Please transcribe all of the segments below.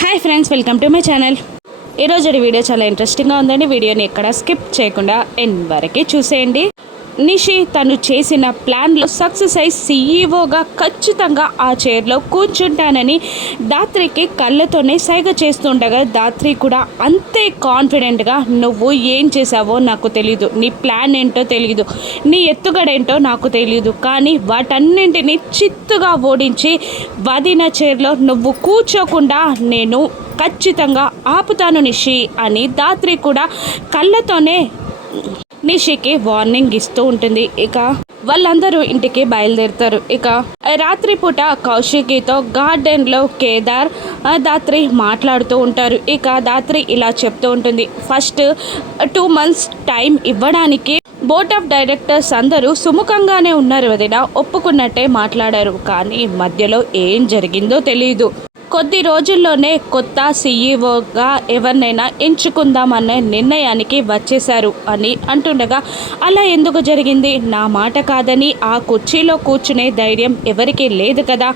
Hi friends, welcome to my channel. ఈరోజు video చాలా ఇంట్రెస్టింగ్గా ఉందండి. వీడియోని ఎక్కడ స్కిప్ చేయకుండా ఎండ్ వరకే చూసేయండి. నిషి తను చేసిన ప్లాన్లో సక్సెస్ అయి సీఈఓగా ఖచ్చితంగా ఆ చైర్లో కూర్చుంటానని దాత్రికి కళ్ళతోనే సైగ చేస్తుండగా దాత్రి కూడా అంతే కాన్ఫిడెంట్గా నువ్వు ఏం చేసావో నాకు తెలీదు, నీ ప్లాన్ ఏంటో తెలీదు, నీ ఎత్తుగడేంటో నాకు తెలీదు, కానీ వాటన్నింటినీ చిత్తుగా ఓడించి వదిన చైర్లో నువ్వు కూర్చోకుండా నేను ఖచ్చితంగా ఆపుతాను నిషి అని దాత్రి కూడా కళ్ళతోనే నిషికి వార్నింగ్ ఇస్తూ ఉంటుంది. ఇక వాళ్ళందరూ ఇంటికి బయలుదేరుతారు. ఇక రాత్రిపూట కౌశికితో గార్డెన్లో కేదార్ దాత్రి మాట్లాడుతూ ఉంటారు. ఇక దాత్రి ఇలా చెప్తూ ఉంటుంది, ఫస్ట్ 2 months టైం ఇవ్వడానికి బోర్డ్ ఆఫ్ డైరెక్టర్స్ అందరూ సుముఖంగానే ఉన్నారు వదిన, ఒప్పుకున్నట్టే మాట్లాడారు, కానీ మధ్యలో ఏం జరిగిందో తెలియదు. కొద్ది రోజుల్లోనే కొత్త సీఈఓగా ఎవరినైనా ఎంచుకుందామన్న నిర్ణయానికి వచ్చేశారు అని అంటుండగా, అలా ఎందుకు జరిగింది? నా మాట కాదని ఆ కుర్చీలో కూర్చునే ధైర్యం ఎవరికీ లేదు కదా,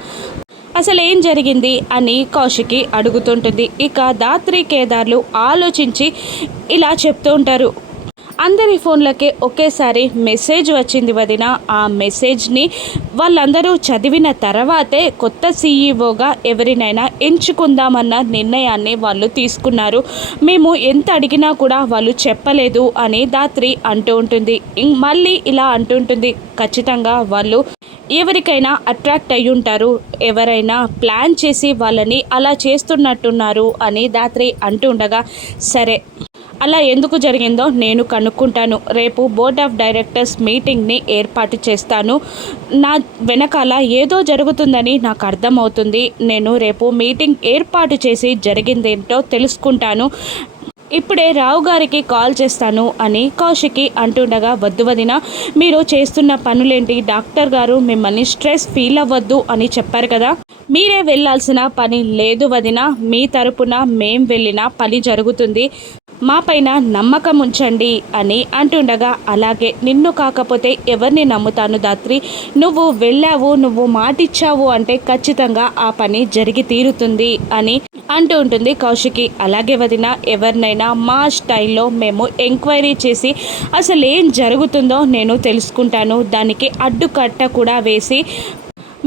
అసలు ఏం జరిగింది అని కౌశికి అడుగుతుంటుంది. ఇక దాత్రి కేదార్లు ఆలోచించి ఇలా చెప్తూ ఉంటారు, అందరి ఫోన్లకే ఒకేసారి మెసేజ్ వచ్చింది వదిన, ఆ మెసేజ్ని వాళ్ళందరూ చదివిన తర్వాతే కొత్త సీఈఓగా ఎవరినైనా ఎంచుకుందామన్న నిర్ణయాన్ని వాళ్ళు తీసుకున్నారు. మేము ఎంత అడిగినా కూడా వాళ్ళు చెప్పలేదు అని దాత్రి అంటూ ఉంటుంది. మళ్ళీ ఇలా అంటుంటుంది, ఖచ్చితంగా వాళ్ళు ఎవరికైనా అట్రాక్ట్ అయ్యి ఉంటారు, ఎవరైనా ప్లాన్ చేసి వాళ్ళని అలా చేస్తున్నట్టున్నారు అని దాత్రి అంటూ ఉండగా, సరే అలా ఎందుకు జరిగిందో నేను కనుక్కుంటాను, రేపు బోర్డ్ ఆఫ్ డైరెక్టర్స్ మీటింగ్ని ఏర్పాటు చేస్తాను, నా వెనకాల ఏదో జరుగుతుందని నాకు అర్థమవుతుంది, నేను రేపు మీటింగ్ ఏర్పాటు చేసి జరిగిందేంటో తెలుసుకుంటాను, ఇప్పుడే రావు గారికి కాల్ చేస్తాను అని కౌశికి అంటుండగా, వద్దు వదిన, మీరు చేస్తున్న పనులేంటి, డాక్టర్ గారు మిమ్మల్ని స్ట్రెస్ ఫీల్ అవ్వద్దు అని చెప్పారు కదా, మీరే వెళ్ళాల్సిన పని లేదు వదిన, మీ తరపున మేం వెళ్ళిన పని జరుగుతుంది, మా పైన నమ్మకం ఉంచండి అని అంటుండగా, అలాగే నిన్ను కాకపోతే ఎవరిని నమ్ముతాను దాత్రి, నువ్వు వెళ్ళావు, నువ్వు మాటిచ్చావు అంటే ఖచ్చితంగా ఆ పని జరిగి తీరుతుంది అని అంటూ ఉంటుంది కౌశికి. అలాగే వదిన, ఎవరినైనా మా స్టైల్లో మేము ఎంక్వైరీ చేసి అసలు ఏం జరుగుతుందో నేను తెలుసుకుంటాను, దానికి అడ్డుకట్ట కూడా వేసి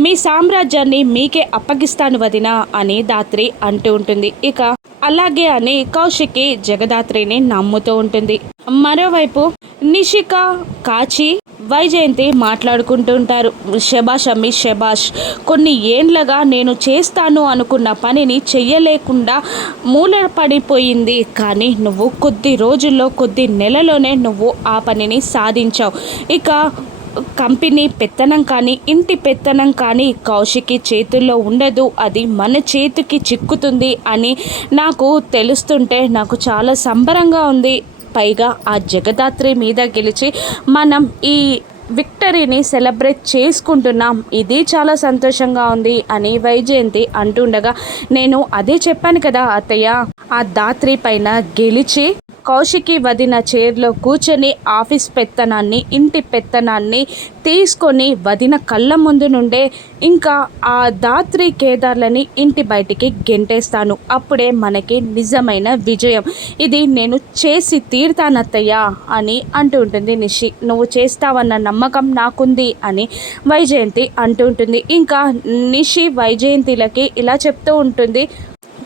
మీ సామ్రాజ్యాన్ని మీకే అప్పగిస్తాను వదిన అని దాత్రి అంటూ ఉంటుంది. ఇక అలాగే అని కౌశికి జగదాత్రిని నమ్ముతూ ఉంటుంది. మరోవైపు నిషిక, కాచి, వైజయంతి మాట్లాడుకుంటూ ఉంటారు. శబాష్ అమ్మి శబాష్, కొన్ని ఏండ్లగా నేను చేస్తాను అనుకున్న పనిని చెయ్యలేకుండా మూల పడిపోయింది, కానీ నువ్వు కొద్ది రోజుల్లో, కొద్ది నెలలోనే నువ్వు ఆ పనిని సాధించావు. ఇక కంపెనీ పెత్తనం కానీ, ఇంటి పెత్తనం కానీ కౌశికి చేతుల్లో ఉండదు, అది మన చేతికి చిక్కుతుంది అని నాకు తెలుస్తుంటే నాకు చాలా సంబరంగా ఉంది, పైగా ఆ జగదాత్రి మీద గెలిచి మనం ఈ విక్టరీని సెలబ్రేట్ చేసుకుంటున్నాం, ఇది చాలా సంతోషంగా ఉంది అని వైజయంతి అంటుండగా, నేను అదే చెప్పాను కదా అత్తయ్య, ఆ దాత్రి పైన గెలిచి కౌశికి వదిన చైర్లో కూర్చొని ఆఫీస్ పెత్తనాన్ని, ఇంటి పెత్తనాన్ని తీసుకొని వదిన కళ్ళ ముందు నుండే ఇంకా ఆ దాత్రి కేదార్లని ఇంటి బయటికి గెంటేస్తాను, అప్పుడే మనకి నిజమైన విజయం, ఇది నేను చేసి తీరుతానత్తయ్య అని అంటూ ఉంటుంది నిషి. నువ్వు చేస్తావన్న నమ్మకం నాకుంది అని వైజయంతి అంటూ ఉంటుంది. ఇంకా నిషి వైజయంతిలకి ఇలా చెప్తూ ఉంటుంది,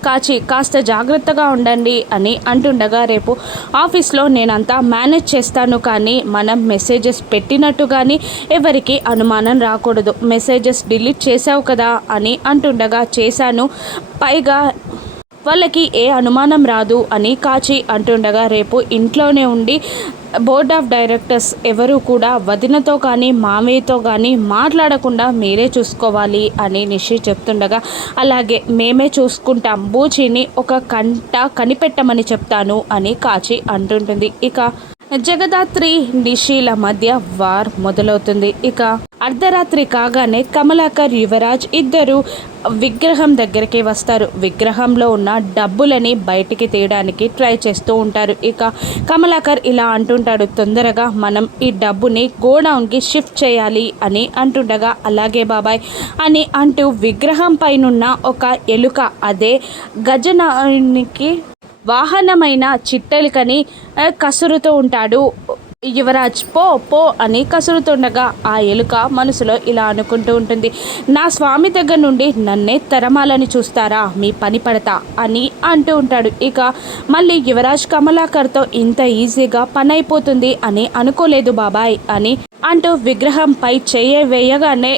కాచి కాస్త జాగ్రత్తగా ఉండండి అని అంటుండగా, రేపు ఆఫీస్లో నేనంతా మేనేజ్ చేస్తాను, కానీ మనం మెసేజెస్ పెట్టినట్టు కానీ ఎవరికి అనుమానం రాకూడదు, మెసేజెస్ డిలీట్ చేసావు కదా అని అంటుండగా, చేశాను, పైగా వాళ్ళకి ఏ అనుమానం రాదు అని కాచి అంటుండగా, రేపు ఇంట్లోనే ఉండి బోర్డ్ ఆఫ్ డైరెక్టర్స్ ఎవరు కూడా వదినతో కానీ మామయ్యతో కానీ మాట్లాడకుండా మీరే చూసుకోవాలి అని నిషి చెప్తుండగా, అలాగే మేమే చూసుకుంటాం, బూచిని ఒక కంట కనిపెట్టమని చెప్తాను అని కాచి అంటుంటుంది. ఇక జగదాత్రి నిషిల మధ్య వార్ మొదలవుతుంది. ఇక అర్ధరాత్రి కాగానే కమలాకర్ యువరాజ్ ఇద్దరు విగ్రహం దగ్గరికి వస్తారు. విగ్రహంలో ఉన్న డబ్బులని బయటికి తీయడానికి ట్రై చేస్తూ ఉంటారు. ఇక కమలాకర్ ఇలా అంటుంటాడు, తొందరగా మనం ఈ డబ్బుని గోడౌన్కి షిఫ్ట్ చేయాలి అని అంటుండగా, అలాగే బాబాయ్ అని అంటూ విగ్రహం పైనున్న ఒక ఎలుక, అదే గజనానికి వాహనమైన చిట్టెలుకని కసురుతూ ఉంటాడు యువరాజ్. పో పో అని కసురుతుండగా ఆ ఎలుక మనసులో ఇలా అనుకుంటూ ఉంటుంది, నా స్వామి దగ్గర నుండి నన్నే తరమాలని చూస్తారా, మీ పని పడతా అని అంటూ ఉంటాడు. ఇక మళ్ళీ యువరాజ్ కమలాకర్తో ఇంత ఈజీగా పని అయిపోతుంది అని అనుకోలేదు బాబాయ్ అని అంటూ విగ్రహంపై చెయ్యి వేయగానే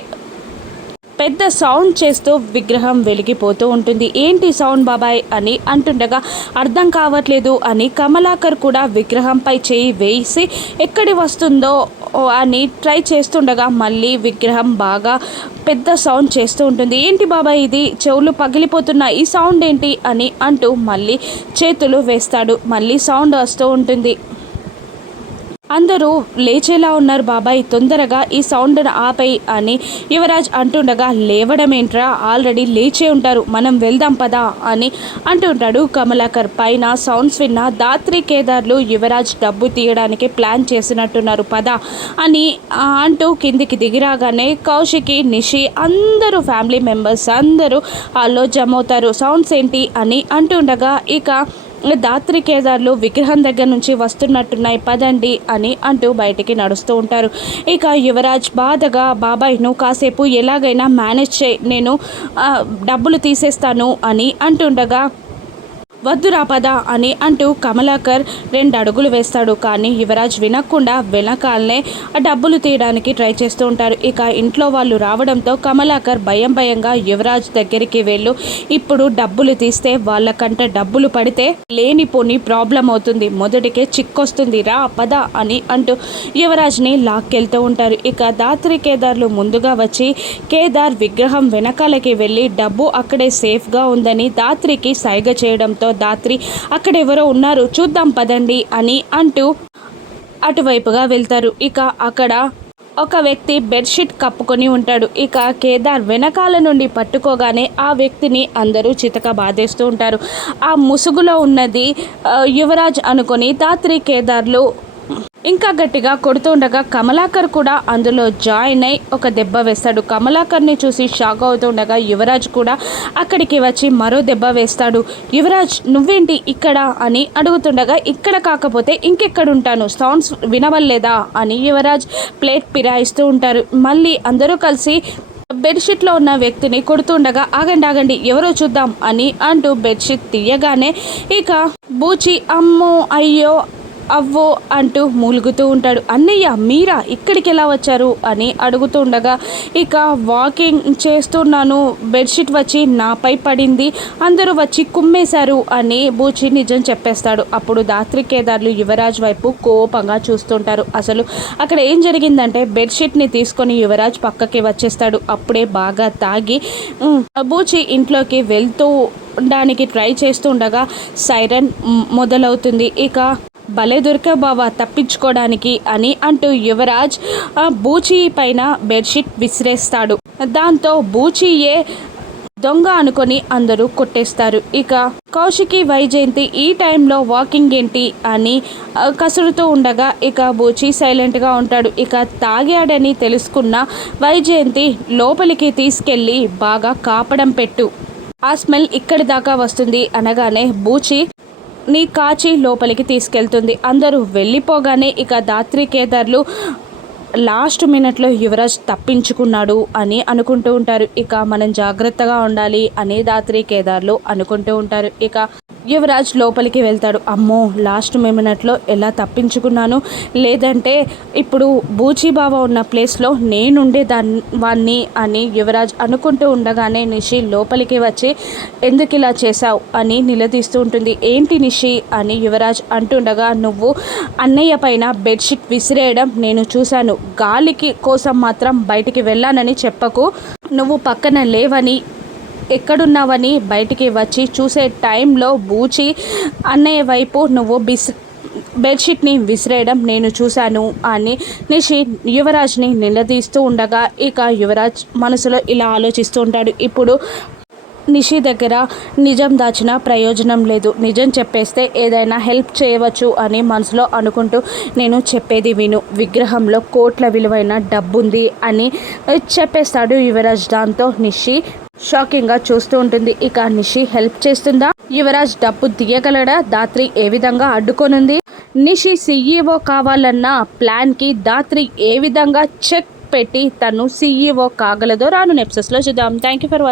పెద్ద సౌండ్ చేస్తూ విగ్రహం వెలిగిపోతూ ఉంటుంది. ఏంటి సౌండ్ బాబాయ్ అని అంటుండగా, అర్థం కావట్లేదు అని కమలాకర్ కూడా విగ్రహంపై చేయి వేసి ఎక్కడి వస్తుందో అని ట్రై చేస్తుండగా మళ్ళీ విగ్రహం బాగా పెద్ద సౌండ్ చేస్తూ ఉంటుంది. ఏంటి బాబాయ్ ఇది, చెవులు పగిలిపోతున్న ఈ సౌండ్ ఏంటి అని అంటూ మళ్ళీ చేతులు వేస్తాడు. మళ్ళీ సౌండ్ వస్తూ ఉంటుంది. అందరూ లేచేలా ఉన్నారు బాబాయ్, తొందరగా ఈ సౌండ్ను ఆపై అని యువరాజ్ అంటుండగా, లేవడమేంట్రా, ఆల్రెడీ లేచే ఉంటారు, మనం వెళ్దాం పదా అని అంటుంటాడు కమలాకర్. పైన సౌండ్స్ విన్న దాత్రి కేదార్లు యువరాజ్ డబ్బు తీయడానికి ప్లాన్ చేసినట్టున్నారు పదా అని అంటూ కిందికి దిగిరాగానే కౌశికి, నిషి అందరూ ఫ్యామిలీ మెంబర్స్ అందరూ హాల్లో జమవుతారు. సౌండ్స్ ఏంటి అని అంటుండగా, ఇక దాత్రి కేదార్లు విగ్రహం దగ్గర నుంచి వస్తున్నట్టున్నాయి పదండి అని అంటూ బయటికి నడుస్తూ ఉంటారు. ఇక యువరాజ్ బాధగా, బాబాయ్ నువ్వు కాసేపు ఎలాగైనా మేనేజ్ చేయి, నేను డబ్బులు తీసేస్తాను అని అంటుండగా, వద్దురా పద అని అంటూ కమలాకర్ 2 అడుగులు వేస్తాడు. కానీ యువరాజ్ వినకుండా వెనకాలనే డబ్బులు తీయడానికి ట్రై చేస్తూ ఉంటారు. ఇక ఇంట్లో వాళ్ళు రావడంతో కమలాకర్ భయంగా యువరాజ్ దగ్గరికి వెళ్ళు, ఇప్పుడు డబ్బులు తీస్తే వాళ్ళకంట డబ్బులు పడితే లేనిపోని ప్రాబ్లం అవుతుంది, మొదటికే చిక్కొస్తుంది, రా పద అని అంటూ యువరాజ్ని లాక్కెళ్తూ ఉంటారు. ఇక దాత్రి కేదార్లు ముందుగా వచ్చి కేదార్ విగ్రహం వెనకాలకి వెళ్ళి డబ్బు అక్కడే సేఫ్గా ఉందని దాత్రికి సైగ చేయడంతో, దాత్రి అక్కడెవరో ఉన్నారు చూద్దాం పదండి అని అంటూ అటువైపుగా వెళ్తారు. ఇక అక్కడ ఒక వ్యక్తి బెడ్షీట్ కప్పుకొని ఉంటాడు. ఇక కేదార్ వెనకాల నుండి పట్టుకోగానే ఆ వ్యక్తిని అందరూ చితక బాధేస్తూ ఉంటారు. ఆ ముసుగులో ఉన్నది యువరాజ్ అనుకొని దాత్రి కేదార్లు ఇంకా గట్టిగా కొడుతుండగా కమలాకర్ కూడా అందులో జాయిన్ అయి ఒక దెబ్బ వేస్తాడు. కమలాకర్ని చూసి షాక్ అవుతుండగా యువరాజ్ కూడా అక్కడికి వచ్చి మరో దెబ్బ వేస్తాడు. యువరాజ్ నువ్వేంటి ఇక్కడ అని అడుగుతుండగా, ఇక్కడ కాకపోతే ఇంకెక్కడుంటాను, సౌండ్స్ వినవల్లేదా అని యువరాజ్ ప్లేట్ పిరాయిస్తూ ఉంటారు. మళ్ళీ అందరూ కలిసి బెడ్షీట్లో ఉన్న వ్యక్తిని కొడుతుండగా, ఆగండి ఎవరో చూద్దాం అని అంటూ బెడ్షీట్ తీయగానే ఇక బూచి అమ్మో అయ్యో అవ్వో అంటూ మూలుగుతూ ఉంటాడు. అన్నయ్య మీరా ఇక్కడికి ఎలా వచ్చారు అని అడుగుతూ ఉండగా, ఇక వాకింగ్ చేస్తున్నాను, బెడ్షీట్ వచ్చి నాపై పడింది, అందరూ వచ్చి కుమ్మేశారు అని బూచి నిజం చెప్పేస్తాడు. అప్పుడు దాత్రి కేదార్లు యువరాజ్ వైపు కోపంగా చూస్తుంటారు. అసలు అక్కడ ఏం జరిగిందంటే బెడ్షీట్ని తీసుకొని యువరాజ్ పక్కకి వచ్చేస్తాడు. అప్పుడే బాగా తాగి బూచి ఇంట్లోకి వెళ్తూ ఉండడానికి ట్రై చేస్తూ ఉండగా సైరన్ మొదలవుతుంది. ఇక భలే దొరికా బావా తప్పించుకోవడానికి అని అంటూ యువరాజ్ బూచి పైన బెడ్షీట్ విసిరేస్తాడు. దాంతో బూచియే దొంగ అనుకొని అందరూ కొట్టేస్తారు. ఇక కౌశికి, వైజయంతి ఈ టైంలో వాకింగ్ ఏంటి అని కసురుతూ ఉండగా ఇక బూచి సైలెంట్గా ఉంటాడు. ఇక తాగాడని తెలుసుకున్న వైజయంతి లోపలికి తీసుకెళ్ళి బాగా కాపడం పెట్టు, ఆ స్మెల్ ఇక్కడి దాకా వస్తుంది అనగానే బూచి నీ కాచి లోపలికి తీసుకెళ్తుంది. అందరూ వెళ్ళిపోగానే ఇక దాత్రి కేదార్లు లాస్ట్ మినిట్లో యువరాజ్ తప్పించుకున్నాడు అని అనుకుంటూ ఉంటారు. ఇక మనం జాగ్రత్తగా ఉండాలి అని దాత్రి కేదార్లు అనుకుంటూ ఉంటారు. ఇక యువరాజ్ లోపలికి వెళ్తాడు. అమ్మో లాస్ట్ మినిట్లో ఎలా తప్పించుకున్నాను, లేదంటే ఇప్పుడు బూచిబావ ఉన్న ప్లేస్లో నేనుండే వాణ్ణి అని యువరాజ్ అనుకుంటూ ఉండగానే నిషి లోపలికి వచ్చి ఎందుకు ఇలా చేశావు అని నిలదీస్తూ ఉంటుంది. ఏంటి నిషి అని యువరాజ్ అంటుండగా, నువ్వు అన్నయ్య పైన బెడ్షీట్ విసిరేయడం నేను చూశాను, గాలికి కోసం మాత్రం బయటికి వెళ్ళానని చెప్పకు, నువ్వు పక్కన లేవని ఎక్కడున్నావని బయటికి వచ్చి చూసే టైంలో బూచి అన్నయ్య వైపు నువ్వు బెడ్షీట్ని విసిరేయడం నేను చూశాను అని నిషి యువరాజ్ని నిలదీస్తూ ఉండగా ఇక యువరాజ్ మనసులో ఇలా ఆలోచిస్తూ ఉంటాడు. ఇప్పుడు నిషి దగ్గర నిజం దాచిన ప్రయోజనం లేదు, నిజం చెప్పేస్తే ఏదైనా హెల్ప్ చేయవచ్చు అని మనసులో అనుకుంటూ నేను చెప్పేది విను, విగ్రహంలో కోట్ల విలువైన డబ్బుంది అని చెప్పేస్తాడు యువరాజ్. దాంతో నిషి షాకింగ్గా చూస్తూ ఉంటుంది. ఇక నిషి హెల్ప్ చేస్తుందా? యువరాజ్ డబ్బు తీయగలడా? ధాత్రి ఏ విధంగా అడ్డుకొనుంది? నిషి సీఈఓ కావాలన్న ప్లాన్కి ధాత్రి ఏ విధంగా చెక్ పెట్టి తను సీఈఓ కాగలదో రాను ఎపిసోడ్స్లో చూద్దాం. Thank you for watching.